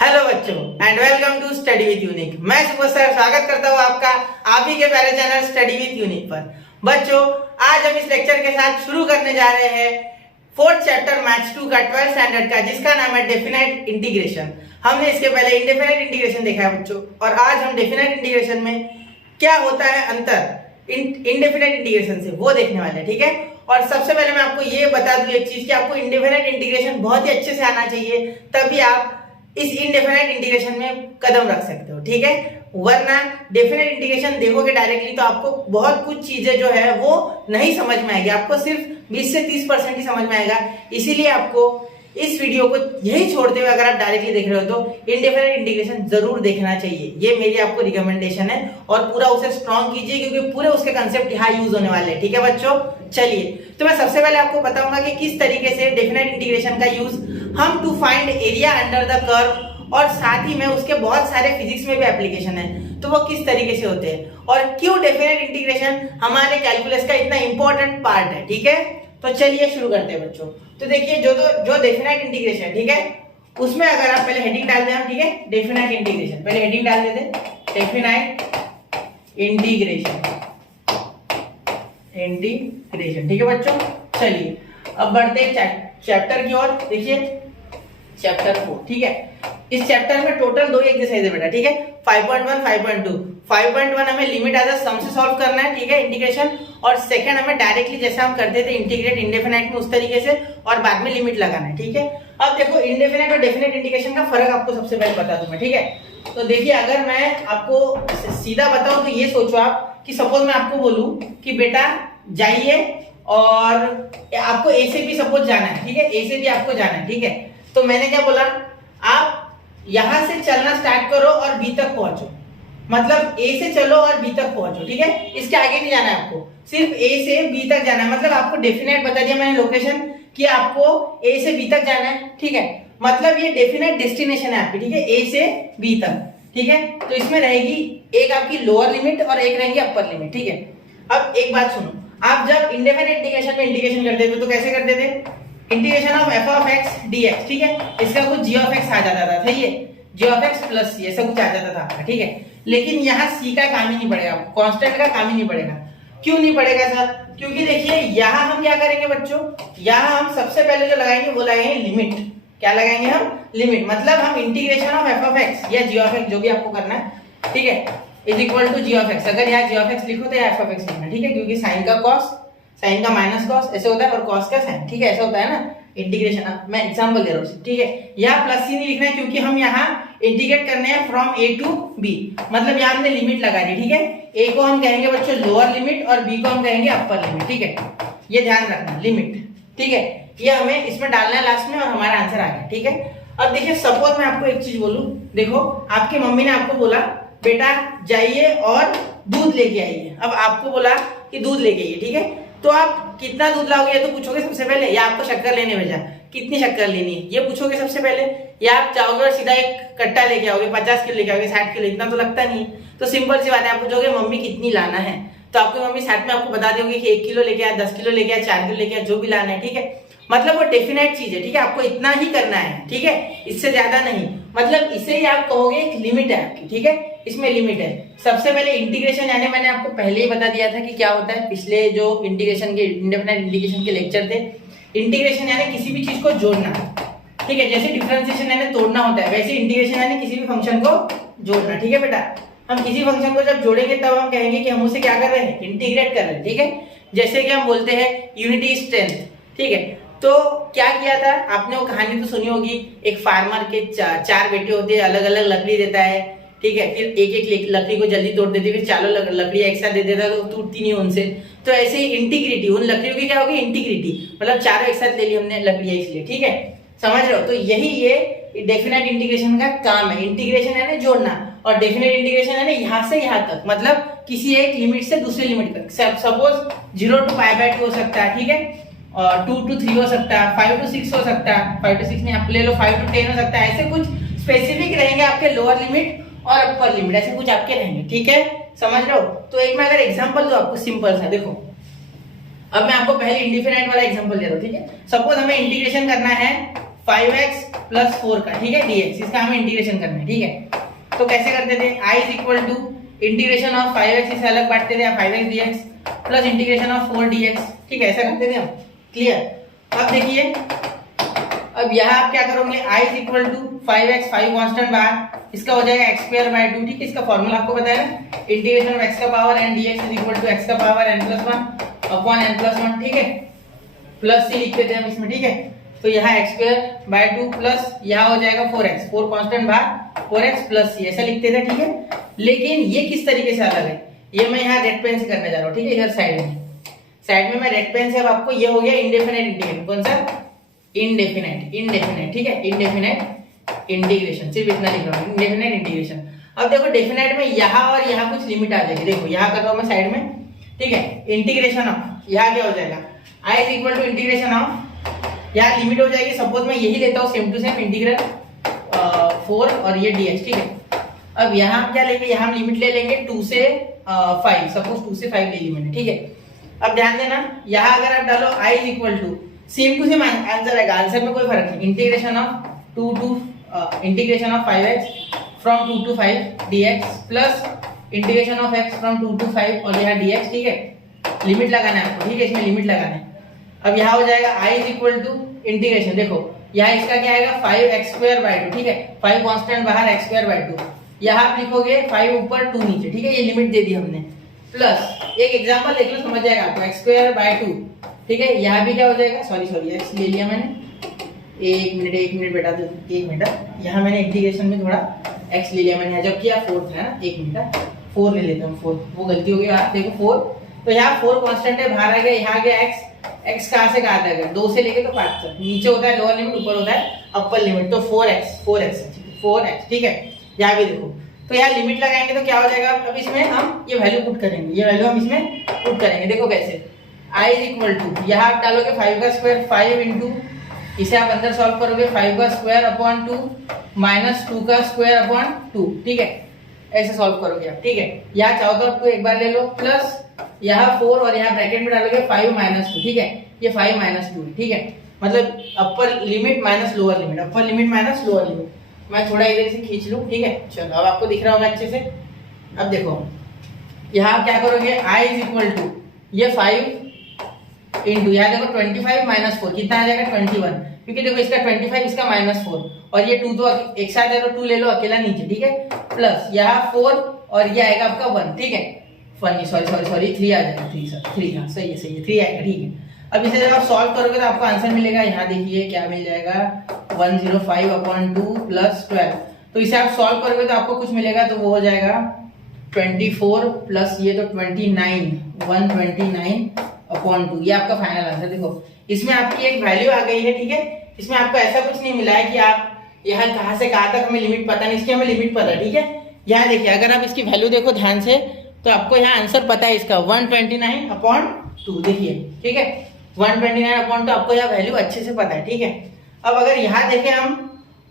Hello बच्चों and welcome to study with unique. मैं सुबह सर स्वागत करता हूँ आपका आप ही के प्यारे चैनल स्टडी विद यूनिक पर। बच्चों आज हम इस लेक्चर के साथ शुरू करने जा रहे हैं फोर्थ चैप्टर मैथ्स 2 का 12th स्टैंडर्ड का, जिसका नाम है डेफिनेट इंटीग्रेशन। हमने इसके पहले इंडेफिनेट इंटीग्रेशन देखा है बच्चों, और आज हम डेफिनेट इंटीग्रेशन में क्या होता है अंतर इंडेफिनेट इंटीग्रेशन से वो देखने वाले हैं। ठीक है, और सबसे पहले मैं आपको ये बता दूं एक चीज कि आपको इंडेफिनेट इंटीग्रेशन बहुत ही अच्छे से आना चाहिए, तभी आप इस इनडेफिनेट इंटीग्रेशन में कदम रख सकते हो। ठीक है, वरना डेफिनेट इंटीग्रेशन देखोगे डायरेक्टली तो आपको बहुत कुछ चीजें जो है वो नहीं समझ में आएगी, आपको सिर्फ 20 से 30% ही समझ में आएगा। इसीलिए आपको इस वीडियो को यही छोड़ते हुए अगर आप डायरेक्टली देख रहे हो तो इंडेफिनेट इंटीग्रेशन जरूर देखना चाहिए, ये मेरी आपको रिकमेंडेशन है। और पूरा उसे स्ट्रॉन्ग कीजिए क्योंकि पूरे उसके कंसेप्ट यहाँ यूज होने वाले हैं। ठीक है बच्चों, चलिए तो मैं सबसे पहले आपको बताऊंगा कि किस तरीके से डेफिनेट इंटीग्रेशन का यूज हम to find area under the curve, और साथ ही में उसके बहुत सारे फिजिक्स में भी एप्लीकेशन है, तो वो किस तरीके से होते हैं और क्यों डेफिनेट इंटीग्रेशन हमारे कैलकुलस का इतना इंपॉर्टेंट पार्ट है। ठीक है, तो चलिए शुरू करते हैं बच्चों। तो देखिए जो डेफिनेट इंटीग्रेशन है, ठीक है, उसमें अगर आप पहले हेडिंग डाल दें हम, ठीक है, डेफिनेट इंटीग्रेशन, पहले हेडिंग डाल देते डेफिनेट इंटीग्रेशन। ठीक है बच्चों, चलिए अब बढ़ते हैं चैप्टर की ओर। देखिए चैप्टर 4, ठीक है, इस चैप्टर में टोटल 2 एक्सरसाइज है बेटा। ठीक है, 5.1 5.2। 5.1 हमें लिमिट एज अ सम से सॉल्व करना है, ठीक है, इंटीग्रेशन, और सेकंड हमें डायरेक्टली जैसे हम करते थे इंटीग्रेट इंडेफिनाइट में उस तरीके से, और बाद में लिमिट लगाना है। ठीक है, अब देखो इंडेफिनाइट और डेफिनेट इंटीग्रेशन का फर्क आपको सबसे पहले बता दूं मैं। ठीक है, तो देखिए अगर मैं आपको सीधा बताऊं तो ये सोचो आप कि सपोज मैं आपको बोलूं कि बेटा जाइए और आपको ए से भी सपोज जाना है, ठीक है, ए से भी आपको जाना है। ठीक है, तो मैंने क्या बोला, आप यहां से चलना स्टार्ट करो और बी तक पहुंचो, मतलब ए से चलो और बी तक पहुंचो। ठीक है, इसके आगे नहीं जाना है आपको, सिर्फ ए से बी तक जाना है। मतलब आपको डेफिनेट बता दिया मैंने लोकेशन कि आपको ए से बी तक जाना है। ठीक है, मतलब ये डेफिनेट डेस्टिनेशन है आपकी, ठीक है, ए से बी तक। ठीक है, तो इसमें रहेगी एक आपकी लोअर लिमिट और एक रहेगी अपर लिमिट। ठीक है, अब एक बात सुनो, आप जब इंडेफिनेट इंटीग्रेशन में इंटीग्रेशन करते थे तो कैसे करते थे, integration of F of X D X, ठीक है, इसका कुछ जी ऑफ एक्स आ जाता था, सही है, जी ऑफ एक्स प्लस सी ऐसा कुछ आ जाता था। ठीक है, लेकिन यहाँ सी का काम ही नहीं पड़ेगा, कांस्टेंट का काम ही नहीं पड़ेगा। क्यों नहीं पड़ेगा सर, क्योंकि देखिए यहाँ हम क्या करेंगे बच्चों, यहाँ हम सबसे पहले जो लगाएंगे वो लगाएंगे लिमिट। क्या लगाएंगे हम, लिमिट, मतलब हम integration of F of x या जी ऑफ एक्स जो भी आपको करना है, ठीक है, is equal to G of X. अगर यहाँ जी ऑफ एक्स लिखो तो यहाँ एफ ऑफ एक्स लिखना, ठीक है, क्योंकि साइन का कॉस, साइन का माइनस कॉस ऐसे होता है, और कॉस का साइन, ठीक है, ऐसा होता है ना इंटीग्रेशन। मैं एग्जांपल दे रहा हूँ, ठीक है, यहाँ प्लस सी नहीं लिखना है क्योंकि हम यहाँ इंटीग्रेट करने हैं फ्रॉम ए टू बी, मतलब यहाँ हमने लिमिट लगा दी। ठीक है, ए को हम कहेंगे बच्चों लोअर लिमिट और बी को हम कहेंगे अपर लिमिट। ठीक है, ये ध्यान रखना लिमिट, ठीक है, ये हमें इसमें डालना है लास्ट में और हमारा आंसर आ गया। ठीक है, अब देखिए सपोज मैं आपको एक चीज बोलूं, देखो आपकी मम्मी ने आपको बोला बेटा जाइए और दूध लेके आइए। अब आपको बोला कि दूध लेके आइए, ठीक है, तो आप कितना दूध लाओगे ये तो पूछोगे सबसे पहले, या आपको शक्कर लेने भेजा कितनी शक्कर लेनी है ये पूछोगे सबसे पहले, या आप जाओगे और सीधा एक कट्टा लेके आओगे, 50 किलो लेके आओगे, 60 किलो, इतना तो लगता नहीं। तो सिंपल सी बात है, आप पूछोगे मम्मी कितनी लाना है, तो आपकी मम्मी साथ में आपको बता दोगे कि 1 किलो लेके आ, 10 किलो लेके आ, 4 किलो लेके आ, जो भी लाना है। ठीक है, मतलब वो डेफिनेट चीज है, ठीक है, आपको इतना ही करना है, ठीक है, इससे ज्यादा नहीं, मतलब इसे ही आप कहोगे एक लिमिट है आपकी। ठीक है, इसमें लिमिट है। सबसे पहले इंटीग्रेशन यानी मैंने आपको पहले ही बता दिया था कि क्या होता है, पिछले जो इंटीग्रेशन के इंडेफिनेट इंटीग्रेशन के लेक्चर थे, इंटीग्रेशन यानी किसी भी चीज को जोड़ना, ठीक है, जैसे डिफरेंशिएशन यानी तोड़ना होता है, वैसे इंटीग्रेशन यानी किसी भी फंक्शन को जोड़ना। ठीक है बेटा, हम किसी फंक्शन को जब जोड़ेंगे तब हम कहेंगे कि हम उसे क्या कर रहे हैं, इंटीग्रेट कर रहे हैं। ठीक है, जैसे कि हम बोलते हैं यूनिटी स्ट्रेंथ। ठीक है, तो क्या किया था आपने, वो कहानी तो सुनी होगी, एक फार्मर के 4 बेटे होते हैं, अलग अलग लकड़ी देता है, ठीक है, फिर एक एक लकड़ी को जल्दी तोड़ देते, फिर चारों लकड़ी एक साथ दे देता तो टूटती नहीं उनसे। तो ऐसे ही इंटीग्रिटी, उन लकड़ियों की क्या होगी, इंटीग्रिटी, मतलब चारों एक साथ ले ली हमने लकड़ियां इसलिए। ठीक है, समझ रहे हो, तो यही ये डेफिनेट इंटीग्रेशन का काम है। इंटीग्रेशन है ना जोड़ना, और डेफिनेट इंटीग्रेशन है ना यहाँ से यहाँ तक, मतलब किसी एक लिमिट से दूसरी लिमिट तक। सपोज 0 to π/2 हो सकता है, ठीक है, और 2 to 3 हो सकता है, 5 to 6 हो सकता है, 5 to 6 नहीं आप ले लो, 5 to 10 हो सकता है। ऐसे कुछ स्पेसिफिक रहेंगे आपके लोअर लिमिट और अपर लिमिट, ऐसे कुछ आपके रहेंगे। ठीक है, समझ रहे हो। तो एक मैं अगर एग्जांपल दूं आपको सिंपल सा, देखो अब मैं आपको पहले इंडेफिनाइट वाला एग्जांपल दे रहा हूं। ठीक है, सपोज हमें इंटीग्रेशन करना है 5x प्लस 4 का, ठीक है, dx, इसका हमें इंटीग्रेशन करना है, ठीक है। तो कैसे करते थे, I is equal to integration of 5x, इसे अलग बांटते थे 5x dx plus integration of 4 dx, ठीक है, ऐसा करते थे हम। क्लियर। अब देखिए, अब यहाँ आप क्या करोगे, I is equal to 5x, 5 constant बाहर, इसका हो जाएगा x स्क्वायर बाय 2, ठीक है, इसका फॉर्मूला आपको पता है ना, इंटीग्रेशन ऑफ x का power n dx is equal to x का power n plus 1 upon n plus 1, ठीक है, प्लस c लिखते थे हम इसमें, ठीक है। तो यहाँ x स्क्वायर बाय 2 प्लस यहाँ हो जाएगा 4x, 4 कांस्टेंट बाहर 4x प्लस c, ऐसा लिखते थे, ठीक है। लेकिन ये किस तरीके से अलग है, ये मैं यहाँ रेड पेन से करने जा रहा हूँ, ठीक है, इधर साइड में मैं रेड पेन से, अब आपको ये हो गया इंडेफिनेट इंटीग्रेशन, कौन सा, इंडेफिनेट, ठीक है, इंडेफिनेट इंटीग्रेशन, सिर्फ इतना लिख रहा हूँ, इंडेफिनेट इंटीग्रेशन। अब देखो डेफिनेट में यहाँ और यहाँ कुछ लिमिट आ जाएगी, देखो यहाँ कर रहा हूँ मैं साइड में, ठीक है, इंटीग्रेशन ऑफ, यहाँ क्या हो जाएगा, I is equal to integration of, यहाँ लिमिट हो जाएगी, सपोज मैं यही लेता हूँ सेम टू सेम इंटीग्रल 4 और ये dx, ठीक है। अब यहाँ हम क्या लेंगे, यहाँ हम लिमिट ले लेंगे 2 से 5, सपोज 2 से 5 ले ली मैंने, ठीक है। अब ध्यान देना, यहाँ अगर आप डालो I is equal to, same to same answer आएगा, आंसर में कोई फर्क नहीं, integration of 2 to integration of 5x from 2 to 5 dx plus integration of x from 2 to 5 और यहाँ dx, ठीक है, लिमिट लगाना है आपको, ठीक है, इसमें लिमिट लगाना है। अब यहाँ हो जाएगा I is equal to integration, देखो यहाँ इसका क्या आएगा 5x स्क्वायर बाय 2, ठीक है, 5 कांस्टेंट बाहर x स्क्वायर बाय 2, यहाँ आप लिखोगे 5 ऊपर 2 नीचे, ठीक है, ये लिमिट दे दी हमने, प्लस एक एग्जांपल देख लो समझ जाएगा आपको, x स्क्वायर बाय 2, ठीक है, यहाँ भी क्या हो जाएगा, सॉरी x ले लिया मैंने, एक मिनट बेटा, तो 1 मिनट, यहाँ मैंने इंटीग्रेशन में थोड़ा x ले लिया मैंने, जब किया 4 था ना, 1 मिनट, 4 ले लेता हूँ, 4, वो गलती हो गई, आप देखो 4, तो यहाँ 4 कांस्टेंट है, बाहर आ गया, यहाँ आ गया x कहाँ से कहाँ तक है, 2 से लेके तो 5 तक, नीचे होता है लोअर लिमिट, ऊपर होता है अपर लिमिट, तो 4x, ठीक है, यहाँ भी देखो, तो यहाँ लिमिट लगाएंगे तो क्या हो जाएगा, अब इसमें हम ये वैल्यू पुट करेंगे, ये वैल्यू हम इसमें पुट करेंगे, देखो कैसे, I इज इक्वल टू, यहाँ आप डालोगे 5 का स्क्वायर 5 इंटू, इसे आप अंदर सॉल्व करोगे 5 का स्क्वायर अपॉन 2 माइनस 2 का स्क्वायर अपॉन 2, ठीक है, ऐसे सॉल्व करोगे आप, ठीक है। यहाँ चाहो तो आपको एक बार ले लो, प्लस यहाँ 4 और यहाँ ब्रैकेट में डालोगे 5 माइनस 2, ठीक है, ये 5 माइनस 2, ठीक है, मतलब upper limit minus lower limit, upper limit minus lower limit, मैं थोड़ा इधर से खींच लूँ, ठीक है, चलो अब आपको दिख रहा होगा अच्छे से। अब देखो यहाँ क्या करोगे, I इज इक्वल टू ये 5 इंटू, यहाँ देखो 25 माइनस 4 कितना आ जाएगा 21, क्योंकि देखो इसका 25 इसका माइनस 4 और ये 2 तो एक साथ है, तो 2 ले लो अकेला नीचे, ठीक है, प्लस यहाँ 4 और ये आएगा आपका 1, ठीक है, सॉरी 3 आ जाएगा, 3 हाँ सही है 3 आएगा, ठीक है। अब इसे जब आप सॉल्व करोगे तो आपको आंसर मिलेगा, यहाँ देखिए क्या मिल जाएगा 105 अपॉन 2 प्लस 12, तो इसे आप सॉल्व करोगे तो आपको कुछ मिलेगा, तो वो हो जाएगा 24 प्लस ये तो 29, 129 अपॉन 2, ये आपका फाइनल आंसर। देखो इसमें आपकी एक वैल्यू आ गई है, ठीक है, इसमें आपको ऐसा कुछ नहीं मिला है कि आप यहाँ कहाँ से कहाँ तक हमें लिमिट पता नहीं, इसकी हमें लिमिट पता है, ठीक है। यहाँ देखिए अगर आप इसकी वैल्यू देखो ध्यान से तो आपको यहाँ आंसर पता है इसका 129 अपॉन 2, देखिए, ठीक है, 129 अपॉन 2 आपको यहाँ वैल्यू अच्छे से पता है, ठीक है। अब अगर यहाँ देखें हम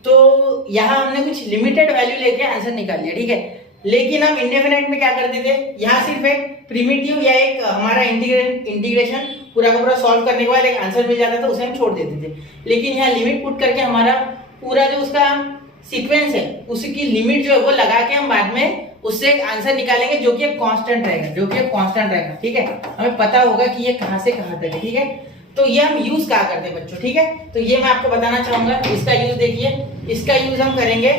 तो यहाँ हमने कुछ लिमिटेड वैल्यू लेके आंसर निकाल लिया, ठीक है, लेकिन हम इंडेफिनेट में क्या करते थे, यहाँ सिर्फ एक प्रिमिटिव या एक हमारा इंटीग्रेशन पूरा का पूरा सॉल्व करने के बाद एक आंसर मिल जाता था, उसे हम छोड़ देते थे। लेकिन यहाँ लिमिट पुट करके हमारा पूरा जो उसका सीक्वेंस है उसकी लिमिट जो है वो लगा के हम बाद में उससे एक आंसर निकालेंगे जो कि एक कांस्टेंट रहेगा, ठीक है, हमें पता होगा कि ये कहाँ से कहाँ तक है, ठीक है। तो ये हम यूज क्या करते हैं बच्चों, ठीक है, तो ये मैं आपको बताना चाहूंगा, इसका यूज देखिए, इसका यूज हम करेंगे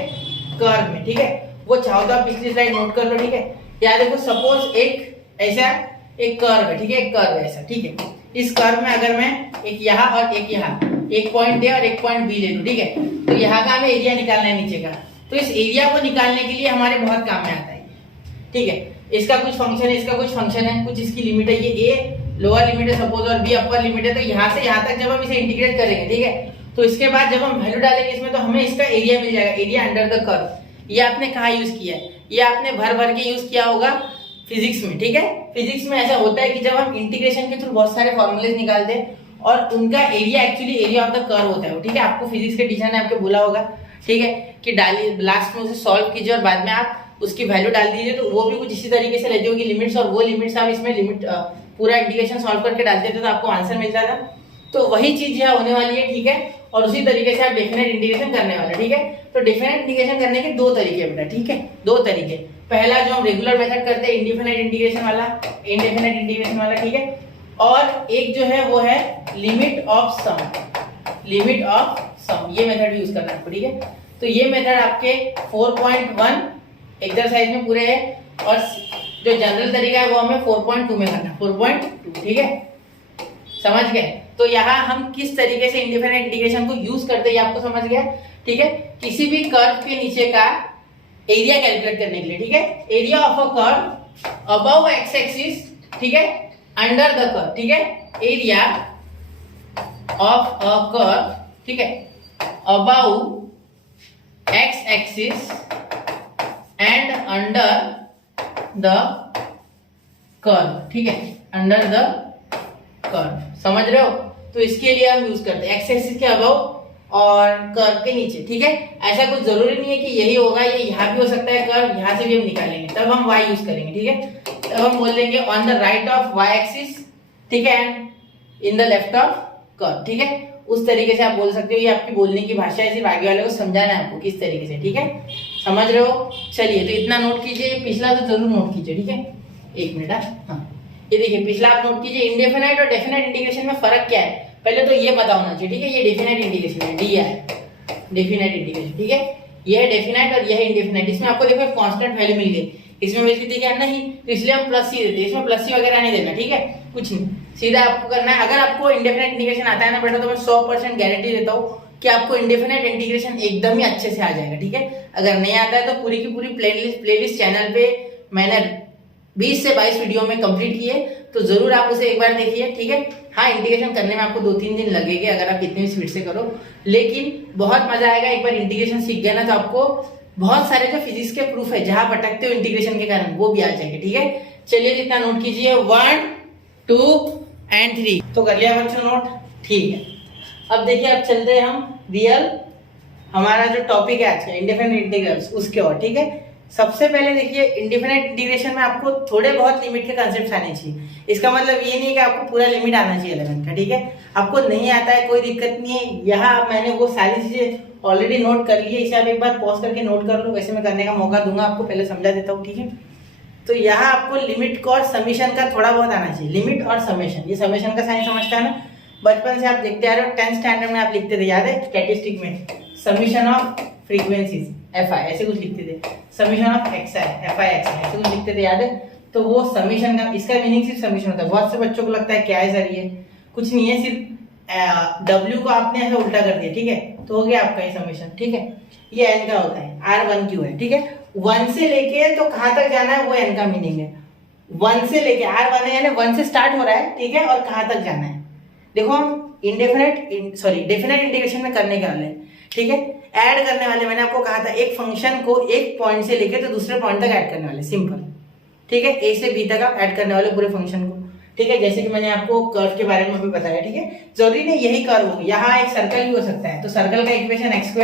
कर्व में, ठीक है, वो चाहो तो आप पिछली स्लाइड नोट कर लो, ठीक है। यार देखो सपोज एक ऐसा एक कर्व है, ठीक है, एक कर्व ऐसा, ठीक है, इस कर्व में अगर मैं एक यहाँ और एक यहाँ एक पॉइंट ए और एक पॉइंट बी ले लूं, ठीक है, तो यहाँ का हमें एरिया निकालना है नीचे का, तो इस एरिया को निकालने के लिए हमारे बहुत काम में आता है, ठीक है, इसका कुछ फंक्शन है, इसका कुछ फंक्शन है, कुछ इसकी लिमिट है, ये ए लोअर लिमिट है सपोज और बी अपर लिमिट है, तो यहाँ से यहाँ तक जब हम इसे इंटीग्रेट करेंगे, ठीक है, तो इसके बाद जब हम वैल्यू डालेंगे इसमें तो हमें इसका एरिया मिल जाएगा, एरिया अंडर द कर्व। ये आपने कहाँ यूज किया है, ये आपने भर के यूज किया होगा फिजिक्स में, ठीक है। फिजिक्स में ऐसा होता है कि जब हम इंटीग्रेशन के थ्रू बहुत सारे फॉर्मूलेज निकालते हैं और उनका area actually area of the curve होता है, ठीक है, आपको फिजिक्स के टीचर ने आपको बोला होगा, ठीक है, कि डालिए लास्ट में उसे सॉल्व कीजिए और बाद में आप उसकी वैल्यू डाल दीजिए, तो वो भी कुछ इसी तरीके से रहती होगी लिमिट्स, और वो लिमिट्स आप इसमें लिमिट पूरा इंटीग्रेशन सॉल्व करके डालते थे तो आपको आंसर मिलता था, तो वही चीज यहाँ होने वाली है, ठीक है। और उसी तरीके से आप डेफिनेट इंटीग्रेशन करने वाले, ठीक है। तो डेफिनेट इंटीग्रेशन करने के दो तरीके बेटा, ठीक है, दो तरीके। पहला जो हम रेगुलर मेथड करते हैं इंडेफिनेट इंटीग्रेशन वाला, इंडेफिनेट इंटीग्रेशन वाला, ठीक है। और एक जो है वो है limit of sum, limit of sum, ये मेथड यूज करना है आपको, ठीक है। तो ये मेथड आपके 4.1 एक्सरसाइज में पूरे है, और जो जनरल तरीका है वो हमें 4.2 में करना है, 4.2, ठीक है, समझ गए। तो यहाँ हम किस तरीके से इंडेफिनेट इंटीग्रेशन को यूज करते हैं आपको समझ गया, ठीक है। किसी भी कर्व के नीचे का एरिया कैलकुलेट करने के लिए, ठीक है, area of a curve above x axis, ठीक है, अंडर द कर्व, ठीक है, एरिया ऑफ अ कर्व, ठीक है, above x axis and under the curve, ठीक है, अंडर द कर्व, समझ रहे हो। तो इसके लिए हम यूज करते हैं एक्स एक्सिस के अबव और कर्व के नीचे, ठीक है। ऐसा कुछ जरूरी नहीं है कि यही होगा, ये यहाँ भी हो सकता है कर्व, यहाँ से भी हम निकालेंगे, तब हम y यूज करेंगे, ठीक है। तब हम बोल देंगे on the right of y axis, ठीक है, and in the left of curve, ठीक है। उस तरीके से आप बोल सकते हो, ये आपकी बोलने की भाषा है, सिर्फ आगे वाले को समझाना है आपको किस तरीके से, ठीक है, समझ रहे हो। चलिए तो इतना नोट कीजिए, पिछला तो जरूर नोट कीजिए, ठीक है, एक मिनट। हाँ, ये देखिए पिछला आप नोट कीजिए, इंडेफिनाइट और डेफिनेट इंटीग्रेशन में फर्क क्या है पहले तो ये पता होना चाहिए, ठीक है। ये डेफिनेट इंटीग्रेशन है, डी है डेफिनेट इंटीग्रेशन, ठीक है, ये है डेफिनेट और ये है इंडेफिनेट। इसमें आपको देखो कांस्टेंट वैल्यू मिल गई, इसमें वैल्यू दी क्या नहीं, तो इसलिए हम प्लस सी देते हैं, इसमें प्लस सी वगैरह नहीं देना, ठीक है, कुछ नहीं, सीधा आपको करना है। अगर आपको इंडेफिनेट इंटीग्रेशन आता है ना बेटा, तो मैं 100% गारंटी देता हूँ कि आपको इंडेफिनेट इंटीग्रेशन एकदम ही अच्छे से आ जाएगा, ठीक है। अगर नहीं आता है तो पूरी की पूरी प्लेलिस्ट चैनल पे मैंने 20 से 22 वीडियो में कंप्लीट किए, तो जरूर आप उसे एक बार देखिए, ठीक है। हाँ, इंटीग्रेशन करने में आपको 2-3 दिन लगेंगे अगर आप कितनी स्पीड से करो, लेकिन बहुत मजा आएगा। एक बार इंटीग्रेशन सीख गए ना तो आपको बहुत सारे जो फिजिक्स के प्रूफ है जहां भटकते हो इंटीग्रेशन के कारण, वो भी आ जाएंगे, ठीक है। चलिए जितना नोट कीजिए 1, 2 एंड 3, तो कर लिया बच्चों नोट, ठीक है। अब देखिए अब चलते हैं हम रियल, हमारा जो टॉपिक है आज का इंडेफिनेट इंटीग्रल्स, उसके और, ठीक है। सबसे पहले देखिए इंडेफिनेट इंटीग्रेशन में आपको थोड़े बहुत लिमिट के कांसेप्ट आने चाहिए। इसका मतलब ये नहीं कि आपको पूरा लिमिट आना चाहिए 11 का, ठीक है। आपको नहीं आता है कोई दिक्कत नहीं है, यहाँ मैंने वो सारी चीजें ऑलरेडी नोट कर ली है, इसे आप एक बार पॉज करके नोट कर लो, वैसे मैं करने का मौका दूंगा आपको, पहले समझा देता हूँ, ठीक है। तो यहाँ आपको लिमिट को और समीशन का थोड़ा बहुत आना चाहिए, लिमिट और समेशन, ये समेशन का साइन समझता है ना, बचपन से आप देखते आ रहे हो, 10th स्टैंडर्ड में आप लिखते थे, याद है, स्टैटिस्टिक में summation of frequencies F I ऐसे कुछ लिखते थे, summation of X I F I X I ऐसे कुछ लिखते थे, याद है। तो वो समीशन का, इसका मीनिंग सिर्फ समीशन होता है। बहुत से बच्चों को लगता है क्या है सर, ये कुछ नहीं है, सिर्फ डब्ल्यू को आपने ऐसा उल्टा कर दिया, ठीक है, तो हो गया आपका ये समीशन, ठीक है। ये एन का होता है, R1Q है, ठीक है। 1 से लेके तो कहां तक जाना है वो एन का मीनिंग है, 1 से लेके R1 है यानी 1 से स्टार्ट हो रहा है, ठीक है, और कहां तक जाना है। देखो हम डेफिनेट इंटीग्रेशन में करने के वाले हैं, ठीक है, ऐड करने वाले। मैंने आपको कहा था एक फंक्शन को एक पॉइंट से लेके तो दूसरे पॉइंट तक ऐड करने वाले, सिंपल, ठीक है, ए से बी तक आप ऐड करने वाले पूरे फंक्शन को, ठीक है। जैसे कि मैंने आपको कर्व के बारे में भी बताया, ठीक है, जरूरी नहीं यही कर्व हो, यहाँ एक सर्कल भी हो सकता है, तो सर्कल का इक्वेशन x²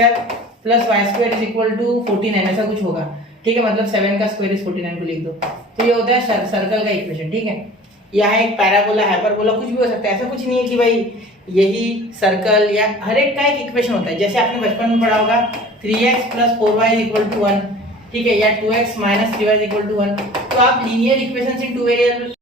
+ y² = 49 ऐसा कुछ होगा, ठीक है, मतलब 7 का स्क्वायर इज 49 को लिख दो, तो ये होता है सर्कल का इक्वेशन, ठीक है। यहाँ एक पैराबोला, हाइपरबोला, कुछ भी हो सकता है, ऐसा कुछ नहीं है कि भाई यही सर्कल, या हर एक का एक इक्वेशन होता है। जैसे आपने बचपन में पढ़ा होगा 3x + 4y = 1, ठीक है, या 2x - 3y = 1, तो आप लीनियर इक्वेशन से 2 वेरिएबल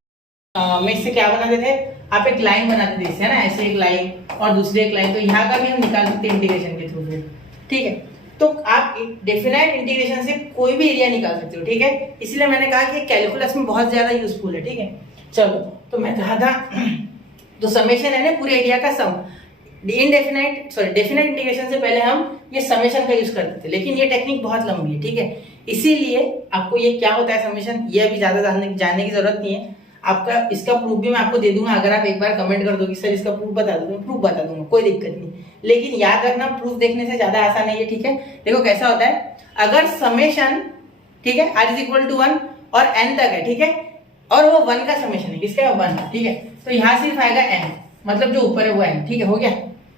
में से क्या बनाते थे, आप एक लाइन बनाते थे इससे, है ना, ऐसे एक लाइन और दूसरी एक लाइन, तो यहाँ का भी हम निकाल सकते हैं इंटीग्रेशन के थ्रू, ठीक है। तो आप डेफिनेट इंटीग्रेशन से कोई भी एरिया निकाल सकते हो, ठीक है, इसलिए मैंने कहा कि कैलकुलस में बहुत ज्यादा यूजफुल है, ठीक है। चलो, तो मैं कहा था तो समेशन है ना पूरे एरिया का सम, डेफिनेट इंटीग्रेशन से पहले हम ये समेशन का यूज करते थे, लेकिन ये टेक्निक बहुत लंबी है, ठीक है, इसीलिए आपको ये क्या होता है समेशन, ये अभी ज्यादा जानने की जरूरत नहीं है। आपका इसका प्रूफ भी मैं आपको दे दूंगा, अगर आप एक बार कमेंट कर दो कि सर इसका प्रूफ बता दो, प्रूफ बता दूंगा, कोई दिक्कत नहीं, लेकिन याद रखना प्रूफ देखने से ज्यादा आसान है ये, ठीक है। देखो कैसा होता है, अगर समेशन, ठीक है, r = 1 और n तक है, ठीक है, और वो 1 का समेशन है, किसका 1, ठीक है, तो यहाँ सिर्फ आएगा n, मतलब जो ऊपर है वो n, ठीक है, हो गया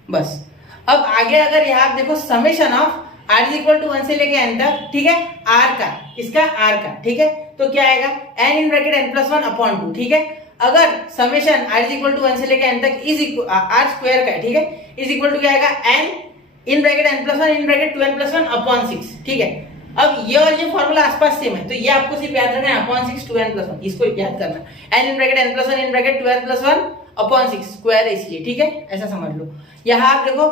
बस। अब आगे अगर यहाँ आप देखो समेशन ऑफ r = 1 से लेके n तक, ठीक है, r का, किसका, r का, ठीक है, तो क्या आएगा n × n + 1/2, ठीक है। अगर summation r is equal to 1 से लेकर n तक इज इक्वल r स्क्वायर का है, ठीक है, इज इक्वल टू क्या आएगा n in bracket n plus 1 in bracket 2n plus 1 upon 6, ठीक है। अब ये और ये फॉर्मूला आसपास सेम है, तो ये आपको सिर्फ याद रखना है अपॉन 6 2n प्लस 1, इसको याद करना, n in bracket n plus 1 in bracket 2n plus 1 upon 6 square है इसलिए, ठीक है, ऐसा समझ लो। यहाँ आप देखो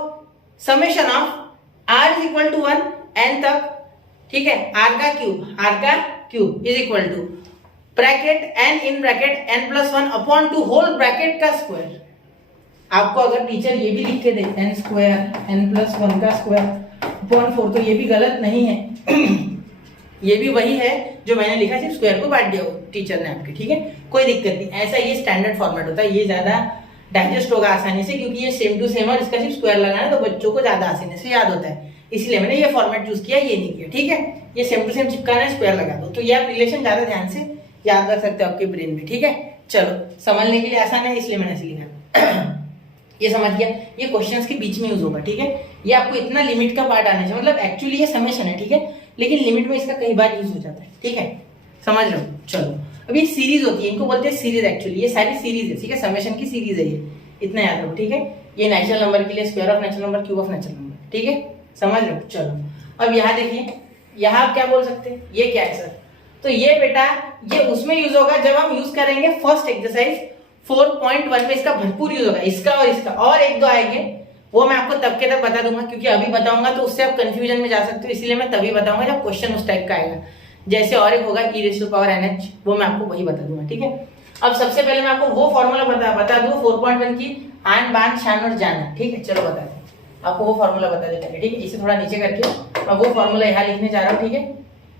summation of r is equal to 1 n तक, ठीक है, r का cube is equal to bracket n in bracket n plus 1 upon 2 whole bracket का स्क्वायर। आपको अगर टीचर ये भी लिख के दे n स्क्वायर n प्लस 1 का स्क्वायर अपॉन 4 तो ये भी गलत नहीं है ये भी वही है जो मैंने लिखा, सिर्फ स्क्वायर को बांट दिया टीचर ने आपके, ठीक है, कोई दिक्कत नहीं। ऐसा ये स्टैंडर्ड फॉर्मेट होता है, ये ज्यादा डाइजेस्ट होगा आसानी से क्योंकि ये सेम टू सेम और इसका सिर्फ स्क्वायर लगाना है तो बच्चों को ज्यादा आसानी से याद होता है, इसलिए मैंने ये फॉर्मेट चूज किया, ये नहीं किया, ठीक है। ये सेम टू सेम चिपकाना है, स्क्वायर लगा दो, तो ये आप रिलेशन ज्यादा ध्यान से याद रख सकते हो आपके ब्रेन में, ठीक है। चलो समझने के लिए आसान है इसलिए मैंने ऐसे लिखा ये समझ गया, ये क्वेश्चंस के बीच में यूज होगा, ठीक है। ये आपको इतना लिमिट का पार्ट आना चाहिए, मतलब एक्चुअली ये समेशन है, ठीक है, लेकिन लिमिट में इसका कई बार यूज हो जाता है, ठीक है, समझ लो। चलो अब ये सीरीज होती है, इनको बोलते हैं सीरीज, एक्चुअली ये सारी सीरीज है, ठीक है, समेशन की सीरीज है ये, इतना याद रखो, ठीक है। ये नेचुरल नंबर के लिए square of natural number, cube of natural number, ठीक है, समझ लो। चलो अब यहाँ देखिए, यहाँ आप क्या बोल सकते हैं, ये क्या है सर, तो ये बेटा ये उसमें यूज होगा जब हम यूज करेंगे फर्स्ट एक्सरसाइज 4.1 में, इसका भरपूर यूज होगा, इसका और एक दो आएंगे वो मैं आपको तब के तक बता दूंगा, क्योंकि अभी बताऊंगा तो उससे आप कंफ्यूजन में जा सकते हो, इसलिए मैं तभी बताऊंगा जब क्वेश्चन उस टाइप का आएगा। जैसे और एक होगा e raise to power nh, वो मैं आपको वही बता दूंगा, ठीक है। अब सबसे पहले मैं आपको वो फॉर्मूला बता दूं 4.1 की आन बान शान और जान, ठीक है, चलो बता दें आपको वो फॉर्मूला बता देते हैं, ठीक है। इसे थोड़ा नीचे करके मैं वो फॉर्मूला यहाँ लिखने जा रहा हूँ, ठीक है,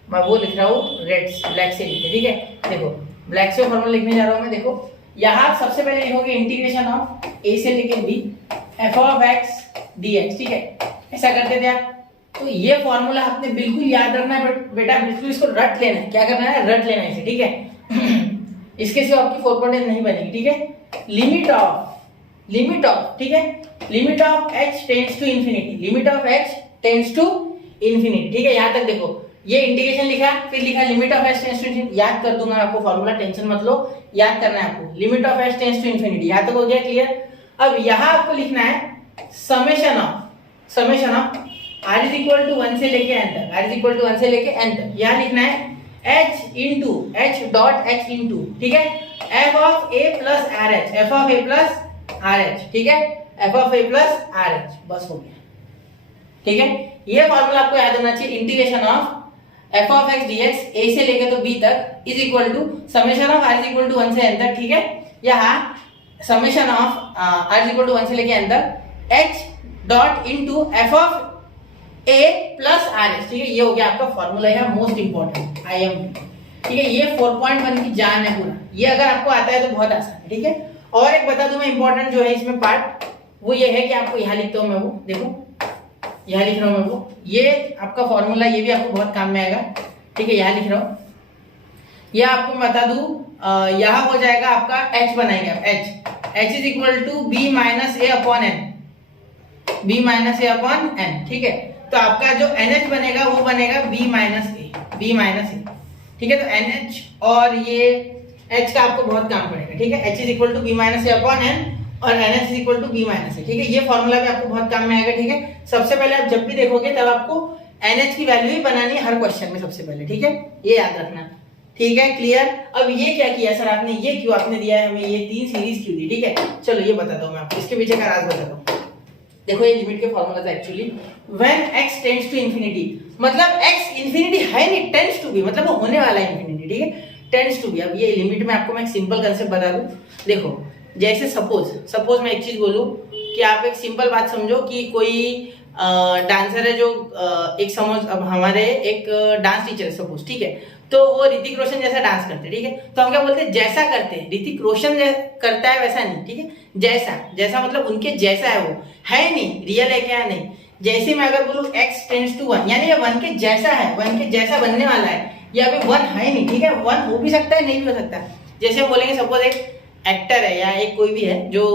मैं वो लिख रहा हूँ रेड ब्लैक से लिखे, ठीक है। देखो ब्लैक से फॉर्मूला लिखने जा रहा हूँ मैं, देखो यहाँ सबसे पहले लिखोगे इंटीग्रेशन ऑफ a से लेके b f of x dx, ठीक है, ऐसा करते थे आप। तो ये फॉर्मूला आपने बिल्कुल याद रखना है बेटा, बिल्कुल इसको रट लेना है, क्या करना है, रट लेना है इसे, ठीक है इसके सिवा आपकी 4.1 नहीं बनेगी, ठीक है। लिमिट ऑफ, ठीक है, limit of h tends to infinity, limit of h tends to infinity, ठीक है। यहाँ तक देखो ये इंटीग्रेशन लिखा, फिर लिखा limit of h tends to infinity, याद कर दूंगा आपको फॉर्मूला, टेंशन मत लो, याद करना है आपको, limit of h tends to infinity, यहाँ तक हो गया क्लियर। अब यहाँ आपको लिखना है summation of r is equal to 1 से लेके n तक, r इज इक्वल टू 1 से लेके n तक, यहाँ लिखना है h डॉट h इंटू, ठीक है, f of a plus rh, f of a plus rh, ठीक है, f of a plus rh, बस हो गया, ठीक है। ये फॉर्मूला आपको याद होना चाहिए, integration of f of x dx a से लेके तो b तक is equal to summation of r is equal to 1 से n तक, ठीक है। यहाँ summation of r is equal to 1 से लेके n तक h dot into f of a plus rh, ठीक है, ये हो गया आपका फॉर्मूला, यहाँ मोस्ट इंपॉर्टेंट IMP, ठीक है। ये 4.1 की जान है पूरा, ये अगर आपको आता है तो बहुत आसान है, ठीक है। और एक बता दूं मैं इंपॉर्टेंट जो है इसमें पार्ट, वो ये है कि आपको यहाँ लिखता हूँ मैं, वो देखो यहाँ लिख रहा हूँ मैं, वो ये आपका फॉर्मूला, ये भी आपको बहुत काम में आएगा, ठीक है। यहाँ लिख रहा हूँ, यह आपको बता दूं, यहाँ हो जाएगा आपका h बनाएंगे आप, h is equal to b minus a upon n, b minus a upon n, ठीक है। तो आपका जो NH बनेगा वो बनेगा b माइनस a, ठीक है। तो NH और ये H का आपको बहुत काम पड़ेगा, ठीक है। H is equal to b minus a upon n और NH is equal to b minus a, ठीक है। ये फॉर्मूला भी आपको बहुत काम में आएगा, ठीक है। सबसे पहले आप जब भी देखोगे तब आपको NH की वैल्यू ही बनानी है हर क्वेश्चन में सबसे पहले, ठीक है, ये याद रखना, ठीक है, क्लियर। अब ये क्या किया सर आपने, ये क्यों आपने दिया है हमें, ये 3 सीरीज क्यों दी, ठीक है। चलो ये बताता हूँ मैं आपको, इसके पीछे का राज बताता हूँ। देखो ये लिमिट के फॉर्मूला था actually, when x tends to infinity, मतलब x इंफिनिटी है नहीं, टेंड्स टू बी, मतलब वो होने वाला है इंफिनिटी, ठीक है, टेंड्स टू बी। अब ये लिमिट में आपको मैं एक सिंपल कंसेप्ट बता दूं, देखो जैसे सपोज मैं एक चीज बोलूं कि आप एक सिंपल बात समझो कि कोई डांसर है जो एक समझ, अब हमारे एक डांस टीचर है सपोज, ठीक है, तो वो ऋतिक रोशन जैसा डांस करते हैं, ठीक है। तो हम क्या बोलते हैं, जैसा करते हैं, ऋतिक रोशन करता है वैसा नहीं, ठीक है, जैसा मतलब उनके जैसा है, वो है नहीं, रियल है क्या, नहीं। जैसे मैं अगर बोलूं x टेंड्स टू 1, यानी ये 1 के जैसा है, 1 के जैसा बनने वाला है, या अभी 1 है नहीं, ठीक है, 1 हो भी सकता है नहीं भी हो सकता है। जैसे हम बोलेंगे सपोज एक एक्टर है या एक कोई भी है जो